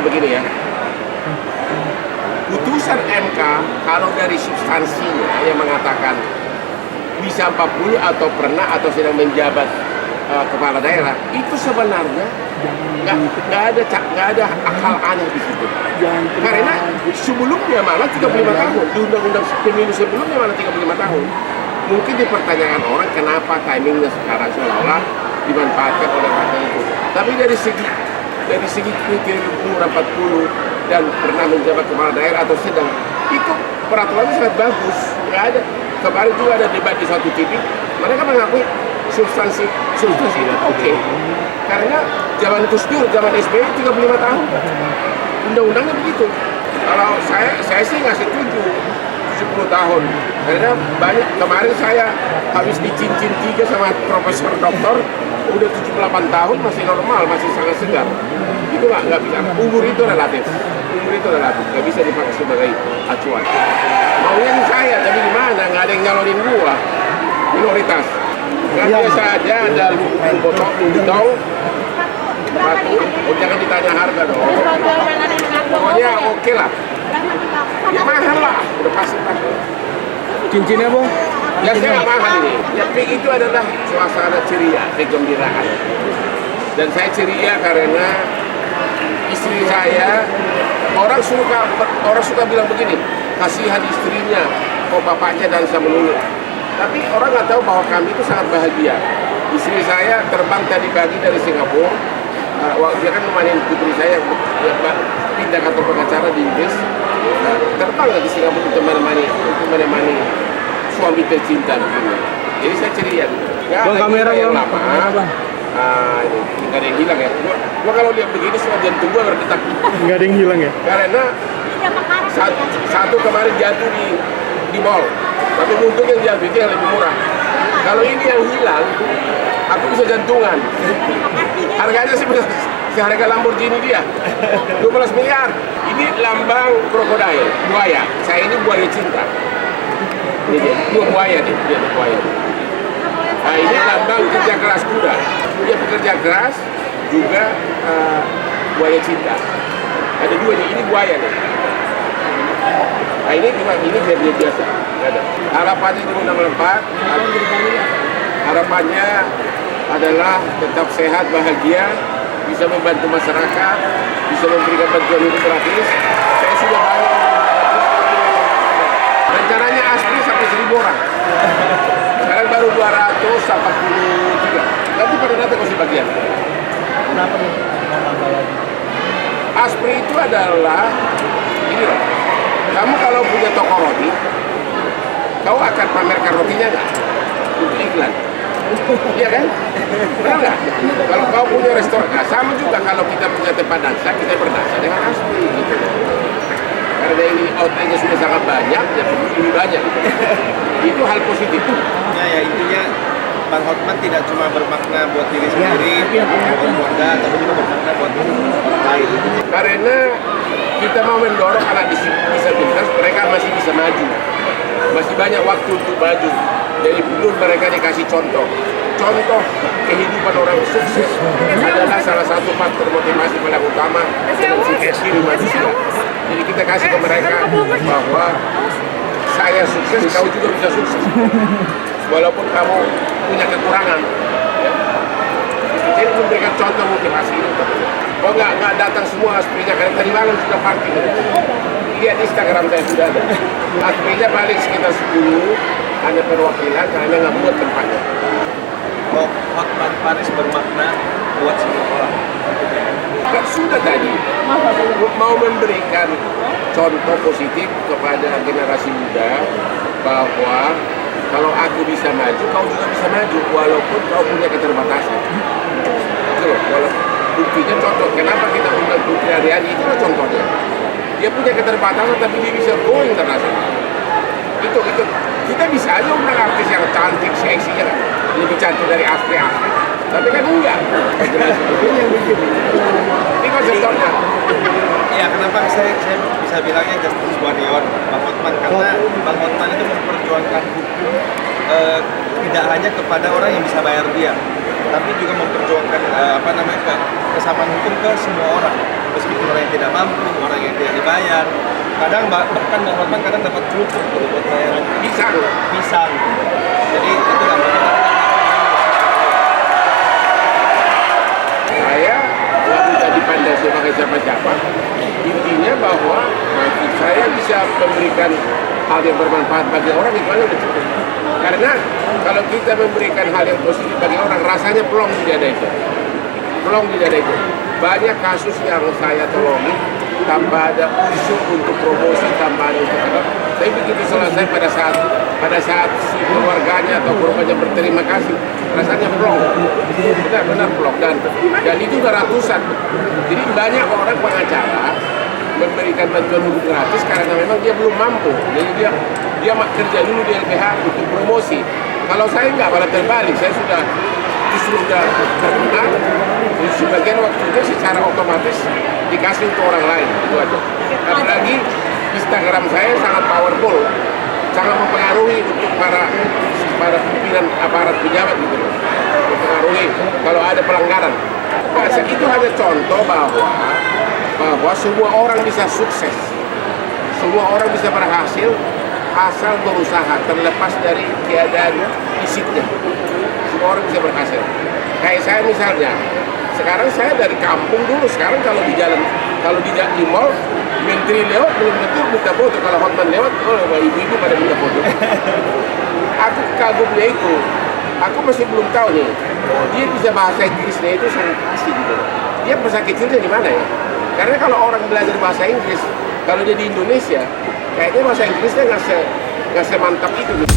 dengar begini ya. Putusan MK kalau dari substansinya yang mengatakan bisa 40 atau pernah atau sedang menjabat kepala daerah, itu sebenarnya nggak ada akal aneh di situ. Karena sebelumnya malah 35 tahun di undang-undang pemilu sebelumnya malah 35 tahun. Mungkin dipertanyakan orang kenapa timingnya sekarang seolah-olah dimanfaatkan oleh partai itu. Tapi dari segi kriteria umur 40 dan pernah menjabat kepala daerah atau sedang, itu peraturannya sangat bagus. Nggak ada. Kemarin juga ada debat di satu TV, mereka mengakui substansi itu oke. Karena zaman Gus Dur, zaman SBY 35 tahun. Undang-undangnya begitu. Kalau saya sih nggak setuju 10 tahun. Karena banyak, kemarin saya habis dicincin 3 sama profesor doktor, udah 78 tahun masih normal, masih sangat segar. Itu nggak bisa. Umur itu relatif, nggak bisa dipakai sebagai acuan. Maunya saya, tapi gimana? Nggak ada yang nyalonin gua, minoritas. Nggak biasa aja ada botol, jangan ditanya harga dong. Pokoknya oke lah. Ya mahal lah, udah pasti. Cincinnya, Bung? Ya saya nggak mahal ini. Ya itu adalah suasana ceria, kegembiraan. Dan saya ceria karena istri saya, orang suka bilang begini, kasihan istrinya, kok bapaknya dansa melulu. Tapi orang nggak tahu bahwa kami itu sangat bahagia. Istri saya terbang tadi pagi dari Singapura. Dia kan memanen putri saya pindah kantor pengacara di Inggris. Terbang ke Singapura untuk menemani suami tercinta. Jadi saya ceria. Bang, kamera yang Bang. lama. Ini nggak ada yang hilang ya. Gua kalau lihat begini semua jantung gua berdetak. Nggak ada yang hilang ya? Karena satu kemarin jatuh di mall. Tapi untuk yang jatuh itu yang lebih murah. Kalau ini yang hilang, aku bisa jantungan. Harganya sih seharga Lamborghini dia, 12 miliar. Ini lambang krokodil, buaya. Saya ini buaya cinta. Ini dia, dua buaya nih, dia buaya. Nah, ini lambang kerja keras kuda. Dia bekerja keras, juga buaya cinta. Ada dua nih, ini buaya nih. Nah ini biar dia biasa. Harapannya di Undang-Undang 4, harapannya adalah tetap sehat, bahagia, bisa membantu masyarakat, bisa memberikan bantuan hidup gratis. Saya sudah banyak. Rencananya ASPRI sampai 1.000 orang. Sekarang baru 243. Nanti pada datang ke bagian. Kenapa nih? ASPRI itu adalah ini loh. Kamu kalau punya toko roti, kau akan pamerkan rotinya nggak? Untuk iklan. Iya kan? Benar nggak? Kalau kau punya restoran, nah sama juga kalau kita punya tempat dansa, kita berdansa dengan ASPRI gitu. Karena ini outletnya sudah sangat banyak, ya lebih banyak. Itu hal positif. Ya intinya Bang Hotman tidak cuma bermakna buat diri sendiri, buat keluarga, tapi juga bermakna buat orang lain. Karena kita mau mendorong anak disabilitas, mereka masih bisa maju. Masih banyak waktu untuk maju. Jadi belum mereka dikasih contoh. Contoh kehidupan orang sukses adalah salah satu faktor motivasi paling utama dalam sukses diri manusia. Jadi kita kasih ke mereka bahwa saya sukses, kau juga bisa sukses. Walaupun kamu punya kekurangan. Ya. Jadi memberikan contoh motivasi itu. Oh nggak datang semua ASPRI-nya, karena tadi malam sudah parkir. Lihat Instagram saya sudah ada. ASPRI-nya paling sekitar 10, hanya perwakilan karena nggak buat tempatnya. Oh, Hotman Paris bermakna buat semua orang. Kan sudah tadi mau memberikan contoh positif kepada generasi muda bahwa kalau aku bisa maju, kau juga bisa maju walaupun kau punya keterbatasan. Itu loh, walaupun buktinya contoh. Kenapa kita undang Putri Aryani, itu loh contohnya. Dia punya keterbatasan tapi dia bisa go internasional. Itu kita bisa aja undang artis yang cantik, seksi, ya kan? Lebih cantik dari ASPRI. Tapi kan enggak. Ini yang bikin. Ini konseptornya. Ya kenapa saya bisa bilangnya justice warrior Bang Hotman, karena Bang Hotman itu memperjuangkan hukum tidak hanya kepada orang yang bisa bayar dia, tapi juga memperjuangkan kesamaan hukum ke semua orang. meskipun orang yang tidak mampu, orang yang tidak dibayar. Kadang bahkan Bang Hotman kadang dapat kerupuk gitu buat bayaran pisang. Jadi itu nggak apa-apa. Saya nggak bisa dipandang sebagai siapa-siapa. Intinya bahwa saya bisa memberikan hal yang bermanfaat bagi orang itu aja udah cukup. Karena kalau kita memberikan hal yang positif bagi orang, rasanya plong di dada itu. Plong di dada itu. Banyak kasus yang saya tolongi tanpa ada unsur untuk promosi, tanpa ada untuk apa. Tapi begitu selesai pada saat si keluarganya atau korbannya berterima kasih, rasanya plong. Benar-benar plong dan itu udah ratusan. Jadi banyak orang pengacara memberikan bantuan hukum gratis karena memang dia belum mampu. Jadi dia kerja dulu di LBH untuk promosi. Kalau saya nggak, pada terbalik, saya justru sudah terkenal. Sebagian waktunya secara otomatis dikasih untuk orang lain, itu aja. Apalagi Instagram saya sangat powerful, sangat mempengaruhi untuk para pimpinan aparat pejabat gitu loh. Mempengaruhi kalau ada pelanggaran. Nah, itu hanya contoh bahwa semua orang bisa sukses, semua orang bisa berhasil asal berusaha, terlepas dari keadaan fisiknya. Semua orang bisa berhasil. Kayak saya misalnya, sekarang saya dari kampung dulu, sekarang kalau di mall, menteri lewat belum tentu minta foto. Kalau Hotman lewat, ibu-ibu pada minta foto. Aku kagumnya itu, aku masih belum tahu nih, dia bisa bahasa Inggrisnya itu sangat asik gitu. Dia bahasa kecilnya di mana ya? Karena kalau orang belajar bahasa Inggris, kalau dia di Indonesia, kayaknya bahasa Inggrisnya nggak semantap itu gitu.